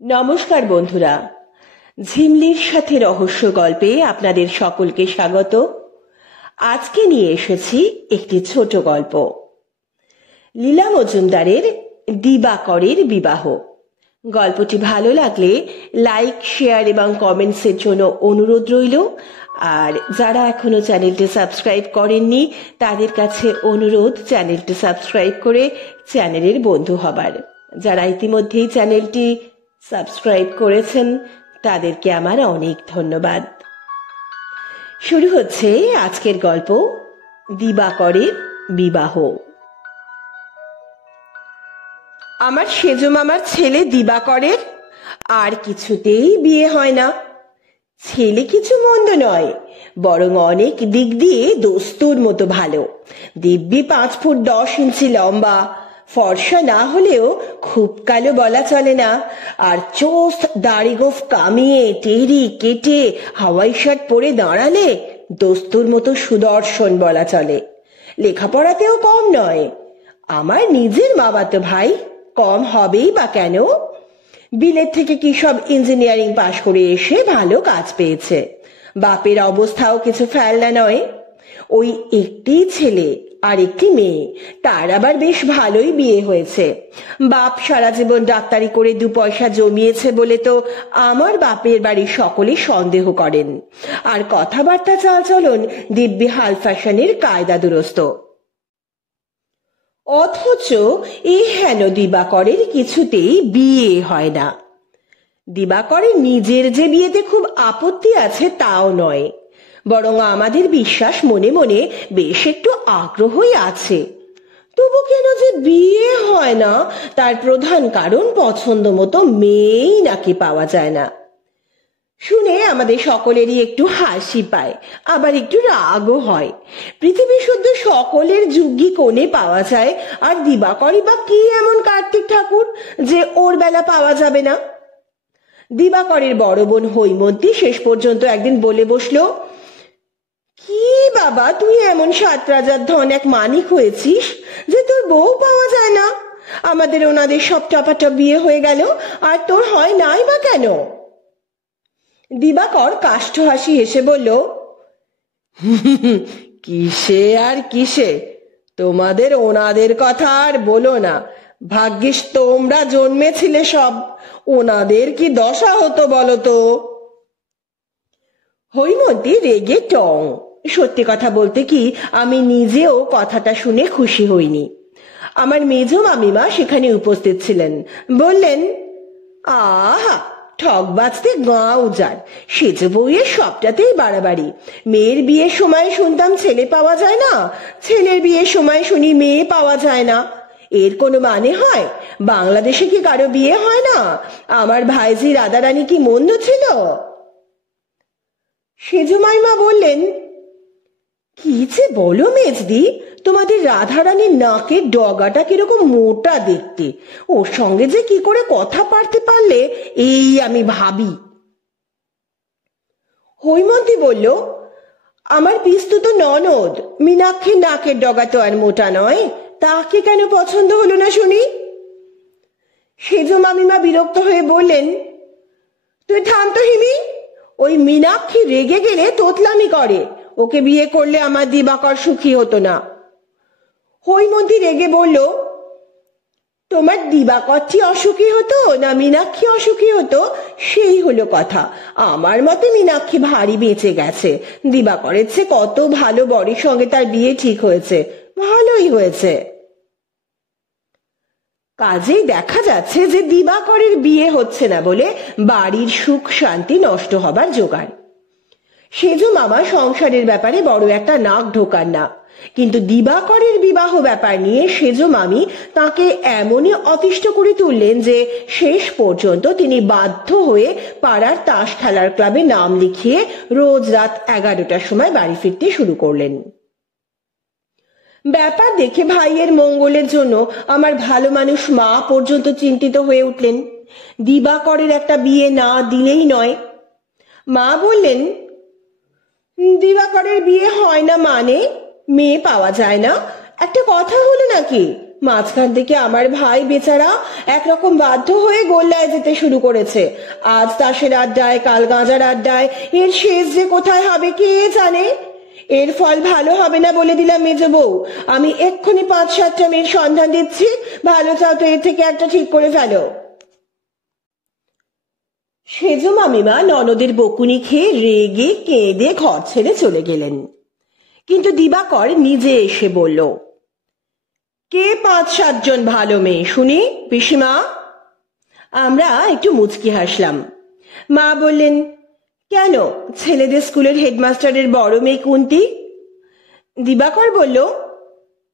নমস্কার বন্ধুরা, ঝিমলির সাথে রহস্য গল্পে আপনাদের সকলকে স্বাগত। আজকে নিয়ে এসেছি একটি ছোট গল্প, লীলা মজুমদারের দিবাকরের বিবাহ। গল্পটি ভালো লাগলে লাইক, শেয়ার এবং কমেন্টসের জন্য অনুরোধ রইল। আর যারা এখনো চ্যানেলটি সাবস্ক্রাইব করেননি তাদের কাছে অনুরোধ চ্যানেলটি সাবস্ক্রাইব করে চ্যানেলের বন্ধু হবার। যারা ইতিমধ্যেই চ্যানেলটি সাবস্ক্রাইব করেছেন তাদেরকে আমার অনেক ধন্যবাদ। শুরু হচ্ছে আজকের গল্প, দিবাকরের বিবাহ। আমার সেজো মামার ছেলে দিবাকরের আর কিছুতেই বিয়ে হয় না। ছেলে কিছু মন্দ নয়, বরং অনেক দিক দিয়ে দোস্তুর মতো ভালো। দিব্যি 5 ফুট 10 ইঞ্চি লম্বা, ফর্সা না হলেও খুব কালো বলা চলে না। আর চোস্ত দাড়ি গোফ কামিয়ে টেরি কেটে হাওয়াই শার্ট পরে দাঁড়ালে দোস্তুর মতো সুদর্শন বলা চলে। লেখাপড়াতেও কম নয়। আমার নিজের মামাতো ভাই, কম হবেই বা কেন? বিলেত থেকে কি সব ইঞ্জিনিয়ারিং পাশ করে এসে ভালো কাজ পেয়েছে। বাপের অবস্থাও কিছু ফেলনা নয়। ওই একটি ছেলে আর একটি মেয়ে, তার আবার বেশ ভালোই বিয়ে হয়েছে। বাপ সারা জীবন ডাক্তারি করে 2 পয়সা জমিয়েছে বলে তো আমার বাপের বাড়ির সকলে সন্দেহ করেন। আর কথাবার্তা চালচলন দিব্যি হাল ফ্যাশনের কায়দা দুরস্ত। অথচ এই হেন দিবাকরের কিছুতেই বিয়ে হয় না। দিবাকরের নিজের যে বিয়েতে খুব আপত্তি আছে তাও নয়, বরং আমাদের বিশ্বাস মনে মনে বেশ একটু আগ্রহই আছে। তবু কেন যে বিয়ে হয় না তার প্রধান কারণ পছন্দ মতো মেয়েই নাকি পাওয়া যায় না। শুনে আমাদের সকলেরই একটু হাসি পায়, আবার একটু রাগও হয়। পৃথিবী শুদ্ধ সকলের যোগ্যী কোণে পাওয়া যায়, আর দিবাকরই বা কি এমন কার্তিক ঠাকুর যে ওর বেলা পাওয়া যাবে না? দিবাকরের বড় বোন হৈমন্তী শেষ পর্যন্ত একদিন বলে বসলো, কি বাবা, তুই এমন 7 রাজার ধন এক মানিক হয়েছিস যে তোর বউ পাওয়া যায় না? আমাদের ওনাদের সব টপাটপ বিয়ে হয়ে গেল, আর তোর হয় নাই বা কেন? দিবাকর কাষ্ঠ হাসি হেসে বলল, কিসে আর কিসে, তোমাদের ওনাদের কথা আর বলো না। ভাগ্যিস তোমরা জন্মেছিলে সব, ওনাদের কি দশা হতো বলো তো? হৈমন্তী রেগে টং। সত্যি কথা বলতে কি, আমি নিজেও কথাটা শুনে খুশি হইনি। আমার মেজ মামিমা সেখানে উপস্থিত ছিলেন। বললেন, আহা, ঠক বাজতে গাঁ উজাড়, সেজে বউয়ের সবটাতেই বাড়াবাড়ি। মেয়ের বিয়ের সময় শুনতাম ছেলে পাওয়া যায় না, ছেলের বিয়ের সময় শুনি মেয়ে পাওয়া যায় না। এর কোনো মানে হয়? বাংলাদেশে কি কারো বিয়ে হয় না? আমার ভাইজি রাধারানী কি মন্দ ছিল? সেজো মাইমা বললেন, কি যে বলো মেজদি, তোমাদের রাধারানীর নাকের ডগাটা কিরকম মোটা দেখতে, ওর সঙ্গে যে কি করে কথা পারতে পারলে এই আমি ভাবি। হৈমন্তী বলল, আমার পিস্তু তো ননদ, মীনাক্ষীর নাকের ডগা তো আর মোটা নয়, তাকে কেন পছন্দ হলো না শুনি? সেজো মামিমা বিরক্ত হয়ে বললেন, তুই থাম তো হিমি, ওই মীনাক্ষী রেগে গেলে তোতলামি করে, ওকে বিয়ে করলে আমার দিবাকর সুখী হতো না। হৈমন্তী রেগে বলল, তোমার দিবাকরটি অসুখী হতো না মীনাক্ষী অসুখী হতো সেই হলো কথা। আমার মতে মীনাক্ষী ভারী বেঁচে গেছে, দিবাকরের চেয়ে কত ভালো বরের সঙ্গে তার বিয়ে ঠিক হয়েছে, ভালোই হয়েছে। কাজেই দেখা যাচ্ছে যে দিবাকরের বিয়ে হচ্ছে না বলে বাড়ির সুখ শান্তি নষ্ট হবার জোগাড়। সেজো মামা সংসারের ব্যাপারে বড় একটা নাক ঢোকান না, কিন্তু দিবাকরের বিবাহ ব্যাপার নিয়ে সেজো মামি তাকে এমনই অতিষ্ঠ করে তুললেন যে শেষ পর্যন্ত তিনি বাধ্য হয়ে পাড়ার তাস খেলার ক্লাবে নাম লিখিয়ে রোজ রাত 11টার সময় বাড়ি ফিরতে শুরু করলেন। ব্যাপার দেখে ভাইয়ের মঙ্গলের জন্য আমার ভালো মানুষ মা পর্যন্ত চিন্তিত হয়ে উঠলেন। দিবাকরের একটা বিয়ে না দিলেই নয়। মা বললেন, দিবাকরের বিয়ে হয় না মানে? মেয়ে পাওয়া যায় না একটা কথা হলো নাকি? মাঝখান থেকে আমার ভাই বেচারা একরকম বাধ্য হয়ে গোল্লায় যেতে শুরু করেছে। আজ তাসের আড্ডায়, কাল গাঁজার আড্ডায়, এর শেষ যে কোথায় হবে কে জানে। এর ফল ভালো হবে না বলে দিলাম মেজ বউ। আমি এক্ষুনি 5-7টা মেয়ের সন্ধান দিচ্ছি, ভালো চাও তো এর থেকে একটা ঠিক করে ফেলো। সেজ মামিমা ননদের বকুনি খেয়ে রেগে কেঁদে ঘর ছেড়ে চলে গেলেন। কিন্তু দিবাকর নিজে এসে বলল, কে 5-7 জন ভালো মেয়ে শুনি পিসিমা? আমরা একটু মুচকি হাসলাম। মা বললেন, কেন, ছেলেদের স্কুলের হেডমাস্টারের বড় মেয়ে কুন্তি। দিবাকর বলল,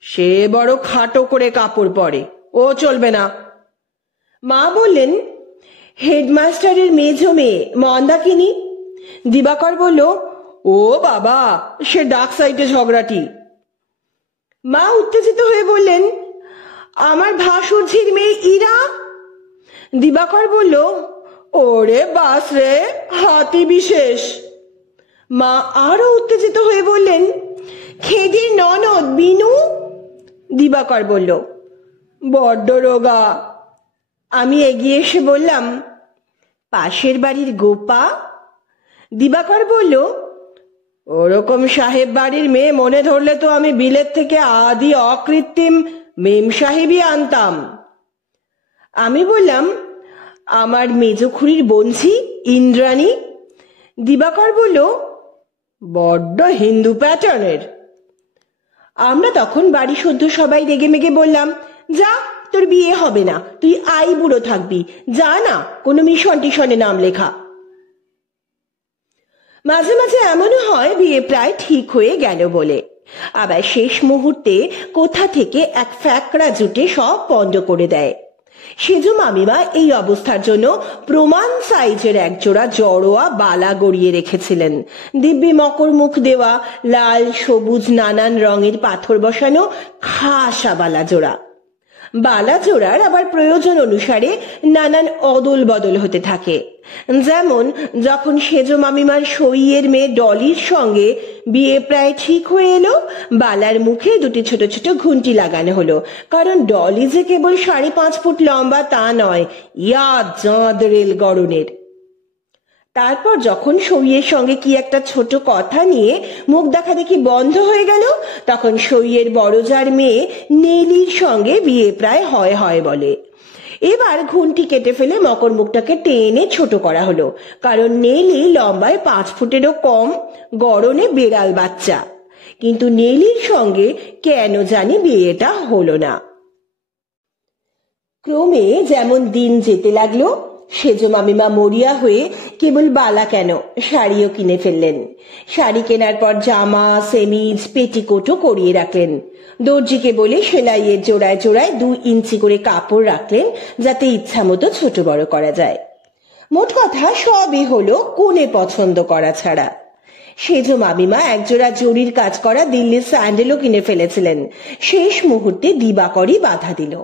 সে বড় খাটো করে কাপড় পরে, ও চলবে না। মা বললেন, হেডমাস্টারের মেজ মেয়ে মন্দাকিনী। দিবাকর বলল, ও বাবা, সে ডাক সাইটে ঝগড়াটি। মা উত্তেজিত হয়ে বললেন, আমার ভাসুরঝির মেয়ে ইরা। দিবাকর বলল, ওরে বাস রে, হাতি বিশেষ। মা আরো উত্তেজিত হয়ে বললেন, খেদির ননদ বিনু। দিবাকর বলল, বড্ড রোগা। আমি এগিয়ে এসে বললাম, পাশের বাড়ির গোপা। দিবাকর বলল, ওরকম সাহেব বাড়ির মেয়ে মনে ধরলে তো আমি বিলেত থেকে আদি অকৃত্রিম মেম সাহেবই আনতাম। আমি বললাম, আমার মেজখুড়ির বঞ্ঝি ইন্দ্রাণী। দিবাকর বলল, বড্ড হিন্দু প্যাটার্নের। আমরা তখন বাড়ি সদ্য সবাই রেগে মেগে বললাম, যা, তোর বিয়ে হবে না, তুই আই বুড়ো থাকবি, যা না কোনো মিশন টিশনে নাম লেখা। মাঝে মাঝে এমনও হয় বিয়ে প্রায় ঠিক হয়ে গেল বলে, আবার শেষ মুহূর্তে কোথা থেকে এক ফ্যাকড়া জুটে সব পণ্ড করে দেয়। সেজ মামিমা এই অবস্থার জন্য প্রমাণ সাইজের একজোড়া জড়োয়া বালা গড়িয়ে রেখেছিলেন, দিব্যি মকর মুখ দেওয়া লাল সবুজ নানান রঙের পাথর বসানো খাসা বালা জোড়া। বালা জোড়ার আবার প্রয়োজন অনুসারে নানান অদল বদল হতে থাকে। যেমন যখন সেজ মামিমার সইয়ের মেয়ে ডলির সঙ্গে বিয়ে প্রায় ঠিক হয়ে এলো, বালার মুখে দুটি ছোট ছোট ঘুন্টি লাগানো হলো, কারণ ডলি যে কেবল 5.5 ফুট লম্বা তা নয়, ইয়া জাঁদ রেল গড়নের। তারপর যখন সইয়ের সঙ্গে কি একটা ছোট কথা নিয়ে মুখ দেখা দেখি বন্ধ হয়ে গেল, তখন সইয়ের বড় যার মেয়ে নেলির সঙ্গে বিয়ে প্রায় হয় হয় বলে। এবার ঘুন্টি কেটে ফেলে মকর মুখটাকে টেনে ছোট করা হলো, কারণ নেলি লম্বায় 5 ফুটেরও কম, গড়নে বেড়াল বাচ্চা। কিন্তু নেলির সঙ্গে কেন জানি বিয়েটা হলো না। ক্রমে যেমন দিন যেতে লাগলো, সেজ মামিমা মরিয়া হয়ে কেবল বালা কেন শাড়িও কিনে ফেললেন। শাড়ি কেনার পর জামা, সেমিজ, পেটিকোটও করিয়ে রাখলেন। দর্জিকে বলে সেলাইয়ের জোড়ায় জোড়ায় 2 ইঞ্চি করে কাপড় রাখলেন, যাতে ইচ্ছা মতো ছোট বড় করা যায়। মোট কথা সবই হলো কোণে পছন্দ করা ছাড়া। সেজ মামিমা একজোড়া জরির কাজ করা দিল্লির স্যান্ডেলও কিনে ফেলেছিলেন। শেষ মুহূর্তে দিবাকরই বাধা দিল।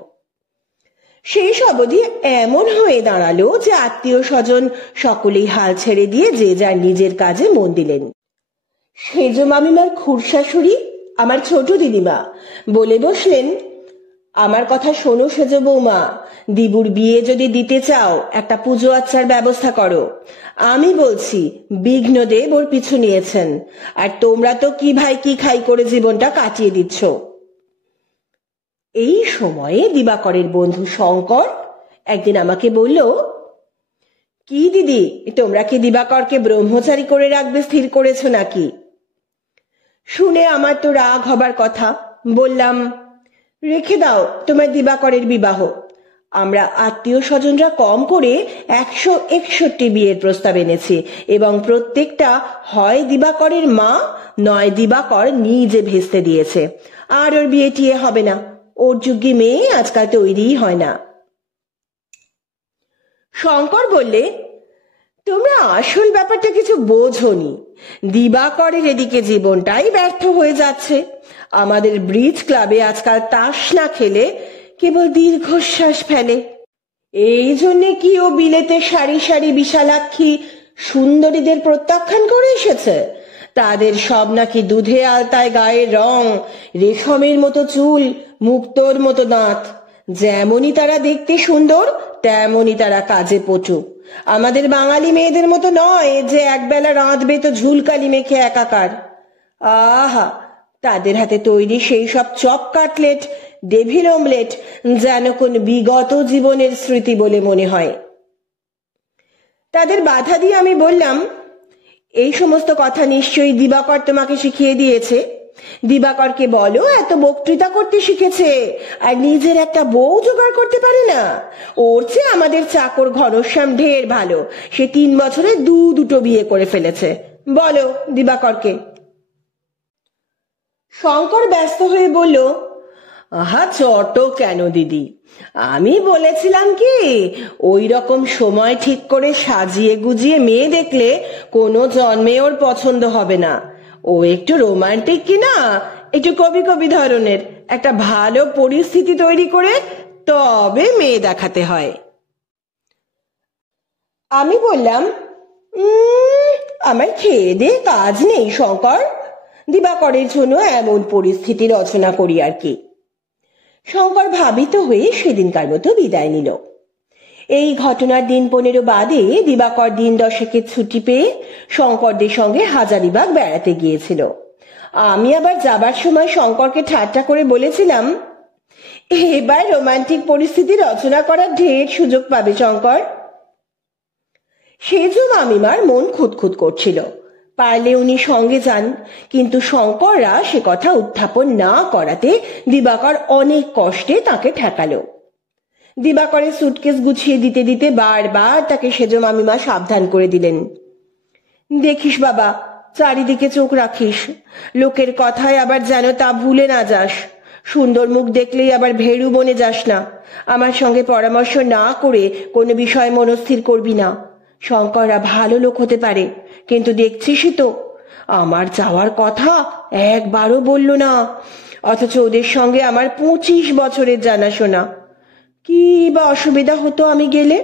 শেষ অবধি এমন হয়ে দাঁড়ালো যে আত্মীয় স্বজন সকলেই হাল ছেড়ে দিয়ে যে যার নিজের কাজে মন দিলেন। সেজ মামিমার খুড়শাশুড়ি, আমার ছোট দিদিমা, বলে বসলেন, আমার কথা শোনো সেজ বৌমা, দিবুর বিয়ে যদি দিতে চাও একটা পুজো আচ্চার ব্যবস্থা করো। আমি বলছি, বিঘ্নদেব ওর পিছু নিয়েছেন, আর তোমরা তো কি ভাই কি খাই করে জীবনটা কাটিয়ে দিচ্ছ। এই সময়ে দিবাকরের বন্ধু শঙ্কর একদিন আমাকে বলল, কি দিদি, তোমরা কি দিবাকরকে ব্রহ্মচারী করে রাখবে স্থির করেছো নাকি? শুনে আমার তো রাগ হবার কথা। বললাম, রেখে দাও তোমার দিবাকরের বিবাহ। আমরা আত্মীয় স্বজনরা কম করে 161 বিয়ের প্রস্তাব এনেছি, এবং প্রত্যেকটা হয় দিবাকরের মা নয় দিবাকর নিজে ভেস্তে দিয়েছে। আর ওর বিয়ে টিয়ে হবে না, ওর যোগ্যী মেয়ে আজকাল তৈরিই হয় না। শঙ্কর বললে, তোমরা আসল ব্যাপারটা কিছু বোঝোনি। দিবাকরের এদিকে জীবনটাই ব্যর্থ হয়ে যাচ্ছে। আমাদের ব্রিজ ক্লাবে আজকাল তাস না খেলে কেবল দীর্ঘশ্বাস ফেলে। এই জন্যে কি ও বিলেতে সারি সারি বিশালাক্ষী সুন্দরীদের প্রত্যাখ্যান করে এসেছে? তাদের সব নাকি দুধে আলতায় গায়ের রং, রেশমের মতো চুল, মুক্তোর মতো দাঁত। যেমনই তারা দেখতে সুন্দর, তেমনই তারা কাজে পটু। আমাদের বাঙালি মেয়েদের মতো নয় যে একবেলা রাঁধবে তো ঝুলকালি মেখে একাকার। আহা, তাদের হাতে তৈরি সেই সব চপ কাটলেট, ডেভিল অমলেট যেন কোন বিগত জীবনের স্মৃতি বলে মনে হয়। তাদের বাধা দিয়ে আমি বললাম, এই সমস্ত কথা নিশ্চয়ই দিবাকর তোমাকে শিখিয়ে দিয়েছে। দিবাকরকে বলো এত বক্তৃতা করতে শিখেছে, আর নিজের একটা বউ জোগাড় করতে পারে না। ওর চেয়ে আমাদের চাকর ঘনশ্যাম ঢের ভালো, সে 3 বছরে দুটো বিয়ে করে ফেলেছে। বলো দিবাকরকে। শঙ্কর ব্যস্ত হয়ে বলল, আহা চট কেন দিদি, আমি বলেছিলাম কি, ওই রকম সময় ঠিক করে সাজিয়ে গুজিয়ে মেয়ে দেখলে কোনো জন্মে ওর পছন্দ হবে না। ও একটু রোমান্টিক কিনা, একটু কবি কবি ধরনের, একটা ভালো পরিস্থিতি তৈরি করে তবে মেয়ে দেখাতে হয়। আমি বললাম, আমার খেয়ে দে কাজ নেই শঙ্কর, দিবাকরের জন্য এমন পরিস্থিতি রচনা করি আর কি। শঙ্কর ভাবিত হয়ে সেদিনকার মতো বিদায় নিল। এই ঘটনার দিন 15 বাদে দিবাকর দিন 10 ছুটি পেয়ে শঙ্করদের সঙ্গে হাজারিবাগ বেড়াতে গিয়েছিল। আমি আবার যাবার সময় শঙ্করকে ঠাট্টা করে বলেছিলাম, এবার রোমান্টিক পরিস্থিতি রচনা করার ঢের সুযোগ পাবে শঙ্কর। সেজো মামিমার মন খুঁতখুত করছিল, পারলে উনি সঙ্গে যান, কিন্তু শঙ্কররা সে কথা উত্থাপন না করাতে দিবাকর অনেক কষ্টে তাকে ঠেকালো। দিবাকরের সুটকেস গুছিয়ে দিতে দিতে বারবার তাকে সেজো মামিমা সাবধান করে দিলেন, দেখিস বাবা, চারিদিকে চোখ রাখিস, লোকের কথায় আবার যেন তা ভুলে না যাস। সুন্দর মুখ দেখলেই আবার ভেরু বনে যাস না। আমার সঙ্গে পরামর্শ না করে কোনো বিষয় মনস্থির করবি না। শঙ্কররা ভালো লোক হতে পারে, কিন্তু দেখছিসই তো, আমার যাওয়ার কথা একবারও বলল না, অথচ ওদের সঙ্গে আমার 25 বছরের জানাশোনা। কি বা অসুবিধা হতো আমি গেলে?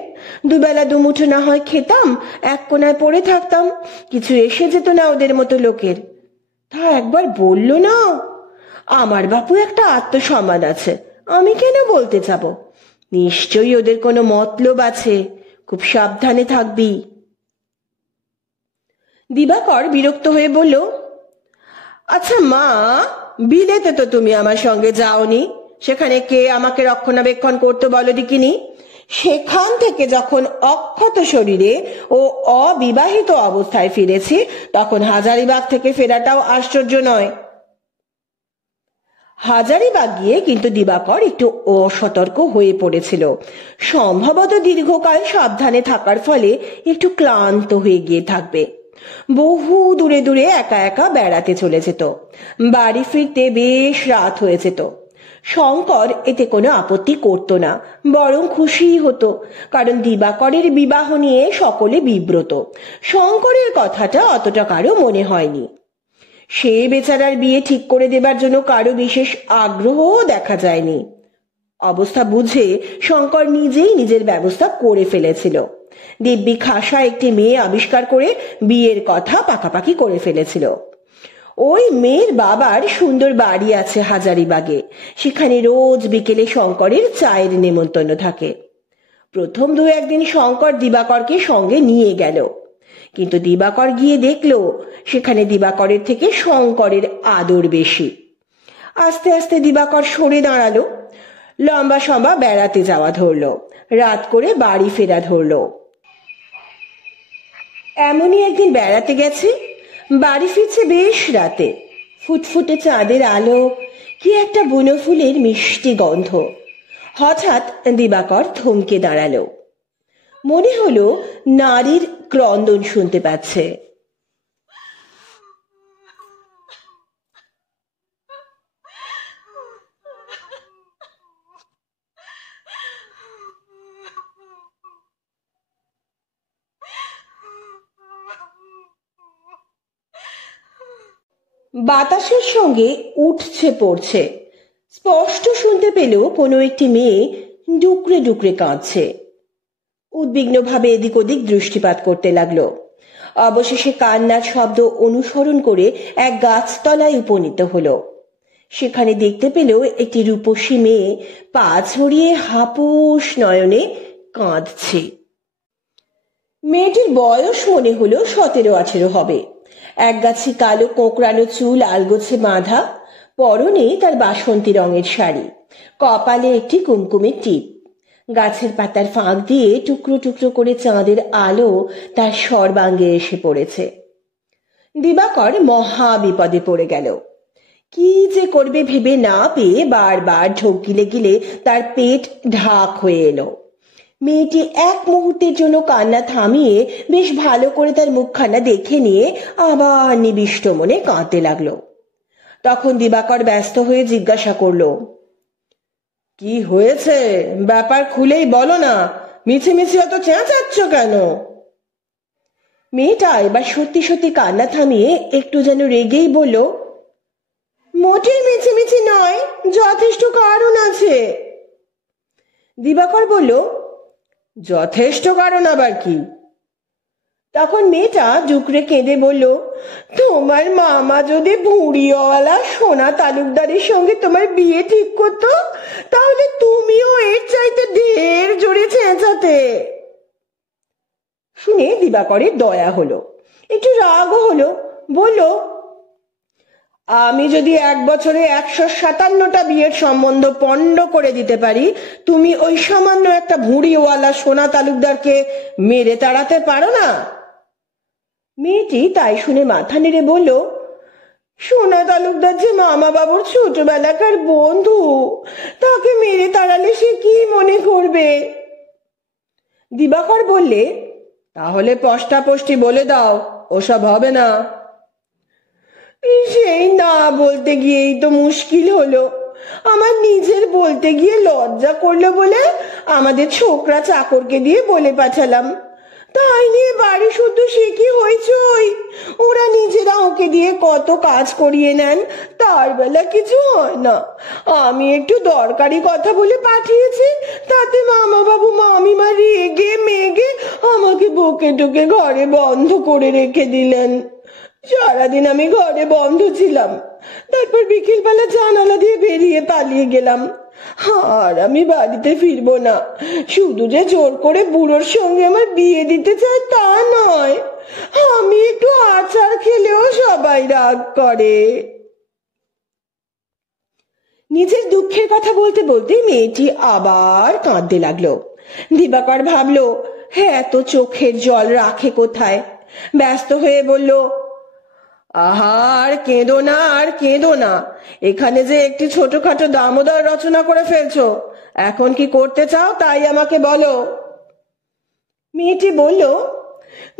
দুবেলা দুমুঠো না হয় খেতাম, এক কোনায় পড়ে থাকতাম, কিছু এসে যেত না ওদের মতো লোকের। তা একবার বলল না। আমার বাপু একটা আত্মসম্মান আছে, আমি কেন বলতে যাব? নিশ্চয়ই ওদের কোনো মতলব আছে, খুব সাবধানে থাকবি। দিবাকর বিরক্ত হয়ে বলল, আচ্ছা মা, বিলেতে তো তুমি আমার সঙ্গে যাওনি, সেখানে কে আমাকে রক্ষণাবেক্ষণ করতে বলো দেখিনি? সেখান থেকে যখন অক্ষত শরীরে ও অবিবাহিত অবস্থায় ফিরেছি, তখন হাজারিবাগ থেকে ফেরাটাও আশ্চর্য নয়। হাজারিবাগ গিয়ে কিন্তু দিবাকর একটু অসতর্ক হয়ে পড়েছিল। সম্ভবত দীর্ঘকাল সাবধানে থাকার ফলে একটু ক্লান্ত হয়ে গিয়ে থাকবে। বহু দূরে দূরে একা একা বেড়াতে চলে যেত। বাড়ি ফিরতে বেশ রাত হয়ে যেত। শঙ্কর এতে কোনো আপত্তি করত না, বরং খুশি হতো, কারণ দিবাকরের বিবাহ নিয়ে সকলে বিব্রত। শঙ্করের কথাটা অতটা কারো মনে হয়নি। সে বেচারার বিয়ে ঠিক করে দেবার জন্য কারো বিশেষ আগ্রহ দেখা যায়নি। অবস্থা বুঝে শঙ্কর নিজেই নিজের ব্যবস্থা করে ফেলেছিল। দিব্যি খাসা একটি মেয়ে আবিষ্কার করে বিয়ের কথা পাকাপাকি করে ফেলেছিল। ওই মেয়ের বাবার সুন্দর বাড়ি আছে হাজারিবাগে, সেখানে রোজ বিকেলে শঙ্করের চায়ের নেমন্তন্ন থাকে। প্রথম 2-1 দিন শঙ্কর দিবাকরকে সঙ্গে নিয়ে গেল, কিন্তু দিবাকর গিয়ে দেখলো সেখানে দিবাকরের থেকে শঙ্করের আদর বেশি। আস্তে আস্তে দিবাকর সরে দাঁড়ালো, লম্বা সম্বা বেড়াতে যাওয়া ধরলো, রাত করে বাড়ি ফেরা ধরলো। এমনই একদিন বেড়াতে গেছে, বাড়ি ফিরছে বেশ রাতে। ফুটফুটে চাঁদের আলো, কি একটা বুনো ফুলের মিষ্টি গন্ধ। হঠাৎ দিবাকর থমকে দাঁড়ালো, মনে হলো নারীর ক্রন্দন শুনতে পাচ্ছে। বাতাসের সঙ্গে উঠছে পড়ছে, স্পষ্ট শুনতে পেল কোনো একটি মেয়ে ডুকরে ডুকরে কাঁদছে। উদ্বিগ্নভাবে এদিক ওদিক দৃষ্টিপাত করতে লাগলো। অবশেষে কান্নার শব্দ অনুসরণ করে এক গাছতলায় উপনীত হলো। সেখানে দেখতে পেল একটি রূপসী মেয়ে পা ছড়িয়ে হাপুস নয়নে কাঁদছে। মেয়েটির বয়স মনে হলো 17-18 হবে। একগাছি কালো কোঁকড়ানো চুল আলগোছে বাঁধা, পরনে তার বাসন্তী রঙের শাড়ি, কপালে একটি কুমকুমের টিপ। গাছের পাতার ফাঁক দিয়ে টুকরো টুকরো করে চাঁদের আলো তার সর্বাঙ্গে এসে পড়েছে। দিবাকর মহা বিপদে পড়ে গেল। কি যে করবে ভেবে না পেয়ে বারবার ঢোক গিলে গিলে তার পেট ঢাক হয়ে এলো। মেয়েটি এক মুহূর্তের জন্য কান্না থামিয়ে বেশ ভালো করে তার মুখখানা দেখে নিয়ে আবার নিবিষ্ট মনে কাঁদতে লাগলো। তখন দিবাকর ব্যস্ত হয়ে জিজ্ঞাসা করলো, কি হয়েছে? ব্যাপার খুলেই বলো না, মিছিমিছি এত চেঁচাচ্ছ কেন? মেয়েটা এবার সত্যি সত্যি কান্না থামিয়ে একটু যেন রেগেই বলল, মোটেই মিছিমিছি নয়, যথেষ্ট কারণ আছে। দিবাকর বলল, যথেষ্ট কারণ আবার কি? তখন মেয়েটা ডুকরে কেঁদে বলল, তোমার মামা যদি ভুঁড়িওয়ালা সোনা তালুকদারের সঙ্গে তোমার বিয়ে ঠিক করতো, তাহলে তুমিও এর চাইতে ঢের জোরে চেঁচাতে। শুনে দিবাকরের দয়া হলো, একটু রাগও হলো। বলল, আমি যদি 1 বছরে 157টা বিয়ের সম্বন্ধ পণ্ড করে দিতে পারি, তুমি ওই সামান্য একটা ভুঁড়িওয়ালা সোনা তালুকদারকে মেরে তাড়াতে পারো না? মেয়েটি তাই শুনে মাথা নেড়ে বলল, সোনা তালুকদার যে মামা বাবুর ছোটবেলাকার বন্ধু, তাকে মেরে তাড়ালে সে কি মনে করবে? দিবাকর বললে, তাহলে পষ্টাপষ্টি বলে দাও, ওসব হবে না। সেই না বলতে গিয়েই তো মুশকিল হলো। আমার নিজের বলতে গিয়ে লজ্জা করলো বলে আমাদের ছোকরা চাকরকে দিয়ে বলে পাঠালাম। তাই নিয়ে বাড়ি শুদ্ধ সে কি হইচই। ওরা নিজেরা ওকে দিয়ে কত কাজ করিয়ে নেন, তার বেলা কিছু হয় না। আমি একটু দরকারি কথা বলে পাঠিয়েছি, তাতে মামা বাবু মামিমা রেগে মেগে আমাকে বকে টুকে ঘরে বন্ধ করে রেখে দিলেন। সারাদিন আমি ঘরে বন্ধ ছিলাম, তারপর বিকেলবেলা জানালা দিয়ে বেরিয়ে পালিয়ে গেলাম। আর আমি বাড়িতে ফিরবো না। শুধু যে জোর করে বুড়োর সঙ্গে আমার বিয়ে দিতে চায় তা নয়, আমি একটু আচার খেলেও সবাই রাগ করে। নিজের দুঃখের কথা বলতে বলতে মেয়েটি আবার কাঁদতে লাগলো। দিবাকর ভাবলো, হ্যাঁ, এত চোখের জল রাখে কোথায়। ব্যস্ত হয়ে বলল, আহার কেঁদো না, আর কেঁদো না। এখানে যে একটি ছোটখাটো দামোদর রচনা করে ফেলছো, এখন কি করতে চাও তাই আমাকে বলো। মেয়েটি বলল,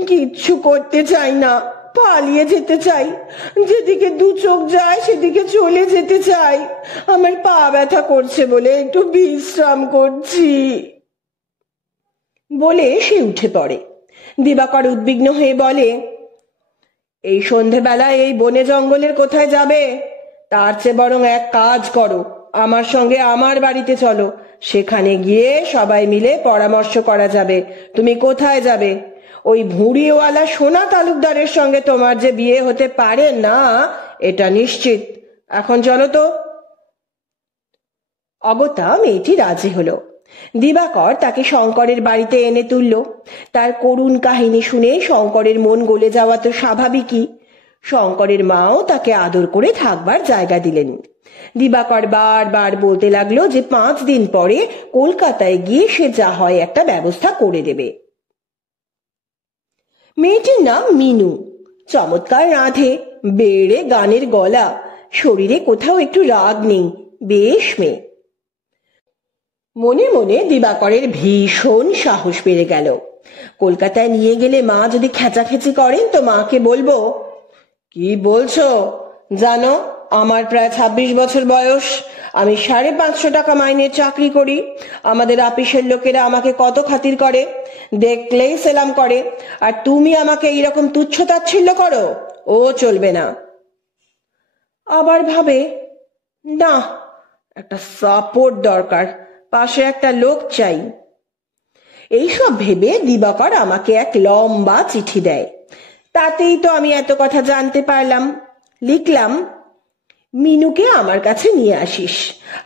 কিচ্ছু করতে চাই না, পালিয়ে যেতে চাই। যেদিকে 2 চোখ যায় সেদিকে চলে যেতে চাই। আমার পা ব্যথা করছে বলে একটু বিশ্রাম করছি। বলে সে উঠে পড়ে। দিবাকর উদ্বিগ্ন হয়ে বলে, এই সন্ধেবেলায় এই বনে জঙ্গলের কোথায় যাবে? তার চেয়ে বরং এক কাজ করো, আমার সঙ্গে আমার বাড়িতে চলো। সেখানে গিয়ে সবাই মিলে পরামর্শ করা যাবে তুমি কোথায় যাবে। ওই ভুঁড়িওয়ালা সোনা তালুকদারের সঙ্গে তোমার যে বিয়ে হতে পারে না, এটা নিশ্চিত। এখন চলো তো। অগত্যা মেয়েটি রাজি হলো। দিবাকর তাকে শঙ্করের বাড়িতে এনে তুলল। তার করুণ কাহিনী শুনে শঙ্করের মন গলে যাওয়া তো স্বাভাবিকই। শঙ্করের মাও তাকে আদর করে থাকবার জায়গা দিলেন। দিবাকর বারবার বলতে লাগলো যে 5 দিন পরে কলকাতায় গিয়ে সে যা হয় একটা ব্যবস্থা করে দেবে। মেয়েটির নাম মিনু। চমৎকার রাঁধে, বেড়ে গানের গলা, শরীরে কোথাও একটু রাগ নেই, বেশ মেয়ে। মনে মনে দিবাকরের ভীষণ সাহস বেড়ে গেল। কলকাতায় নিয়ে গেলে মা যদি খেচাখেচি করেন তো মাকে বলবো, কি বলছো জানো, আমার প্রায় 26 বছর বয়স, আমি 550 টাকা মাইনের চাকরি করি। আমাদের অফিসের লোকেরা আমাকে কত খাতির করে, দেখলেই সেলাম করে, আর তুমি আমাকে এইরকম তুচ্ছ তাচ্ছিল্য করো, ও চলবে না। আবার ভাবে, না, একটা সাপোর্ট দরকার, পাশে একটা লোক চাই। এইসব ভেবে দিবাকর আমাকে এক লম্বা চিঠি দেয়। তাতেই তো আমি এত কথা জানতে পারলাম। লিখলাম, মিনুকে আমার কাছে নিয়ে আসিস,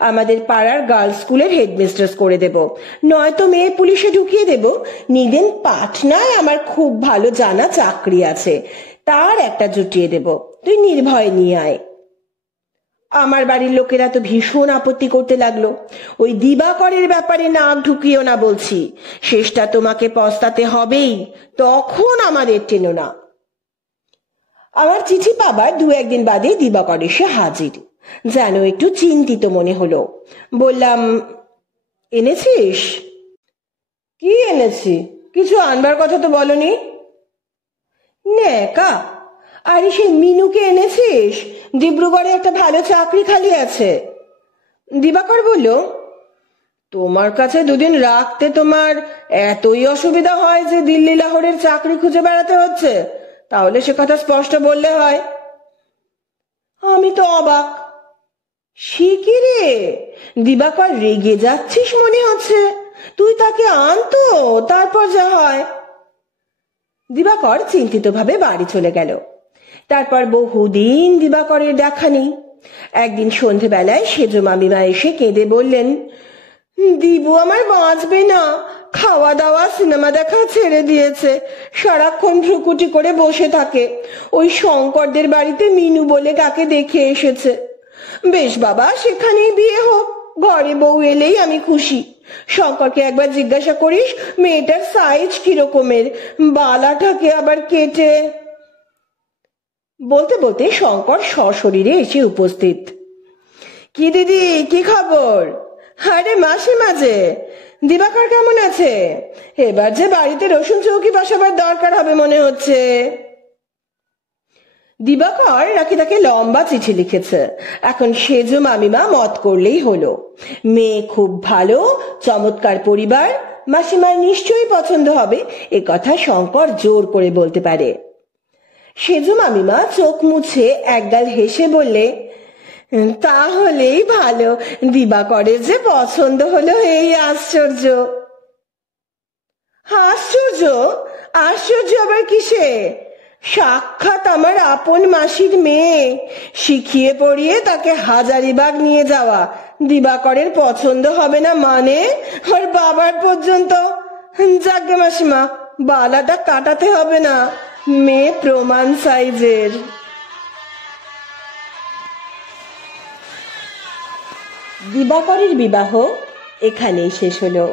আমাদের পাড়ার গার্লস স্কুলের হেডমিস্ট্রেস করে দেব, নয়তো মেয়ে পুলিশে ঢুকিয়ে দেব। নিদেন পাটনায় আমার খুব ভালো জানা চাকরি আছে, তার একটা জুটিয়ে দেব, তুই নির্ভয়ে নিয়ে আয়। আমার বাড়ির লোকেরা তো ভীষণ আপত্তি করতে লাগলো। ওই দিবাকরের ব্যাপারে নাক ঢুকিও না বলছি, শেষটা তোমাকে পস্তাতে হবেই, তখন আমাদের টেনো না। আমার চিঠি পাবার 2-1 দিন বাদে দিবাকর এসে হাজির। যেন একটু চিন্তিত মনে হলো। বললাম, এনেছিস? কি এনেছি? কিছু আনবার কথা তো বলনি। নেকা, আরে সেই মিনুকে এনেছিস? ডিব্রুগড়ে একটা ভালো চাকরি খালি আছে। দিবাকর বলল, তোমার কাছে 2 দিন রাখতে তোমার এতই অসুবিধা হয় যে দিল্লি লাহোরের চাকরি খুঁজে বেড়াতে হচ্ছে? তাহলে সে কথা স্পষ্ট বললে হয়। আমি তো অবাক। সে কি রে, দিবাকর রেগে যাচ্ছিস মনে হচ্ছে। তুই তাকে আনতো, তারপর যা হয়। দিবাকর চিন্তিত ভাবে বাড়ি চলে গেল। তারপর বহুদিন দিবাকরের দেখা নেই। একদিন সন্ধেবেলায় সেজো মামিমা এসে কেঁদে বললেন, দিবু আমার বাঁচবে না, খাওয়া দাওয়া সিনেমা দেখা ছেড়ে দিয়েছে, সারাক্ষণ ভ্রুকুটি করে বসে থাকে। ওই শঙ্করদের বাড়িতে মিনু বলে কাকে দেখে এসেছে। বেশ বাবা, সেখানেই বিয়ে হোক, ঘরে বউ এলেই আমি খুশি। শঙ্করকে একবার জিজ্ঞাসা করিস মেয়েটার সাইজ কিরকমের, বালাটাকে আবার কেটে। বলতে বলতে শঙ্কর সশরীরে এসে উপস্থিত। কি দিদি, কি খবর? আরে মাসে মাঝে, দিবাকর কেমন আছে? এবার যে বাড়িতে রসুন চৌকি বসাবার দরকার হবে মনে হচ্ছে। দিবাকর নাকি তাকে লম্বা চিঠি লিখেছে। এখন সেজো মামিমা মত করলেই হলো। মেয়ে খুব ভালো, চমৎকার পরিবার, মাসিমার নিশ্চয়ই পছন্দ হবে, এ কথা শঙ্কর জোর করে বলতে পারে। সেজো মামিমা চোখ মুছে একগাল হেসে বললে, তাহলেই ভালো, দিবাকরের যে পছন্দ হলো, এই আশ্চর্য। আশ্চর্য? আশ্চর্য আবার কিসে? সাক্ষাৎ আমার আপন মাসির মেয়ে, শিখিয়ে পড়িয়ে তাকে হাজারিবাগ নিয়ে যাওয়া, দিবাকরের পছন্দ হবে না মানে? ওর বাবার পর্যন্ত। যাকে মাসিমা, বালাটা কাটাতে হবে না, মেয়ে প্রমাণ সাইজের। দিবাকরের বিবাহ এখানেই শেষ হলো।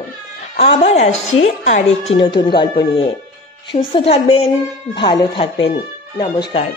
আবার আসছি আরেকটি নতুন গল্প নিয়ে। সুস্থ থাকবেন, ভালো থাকবেন। নমস্কার।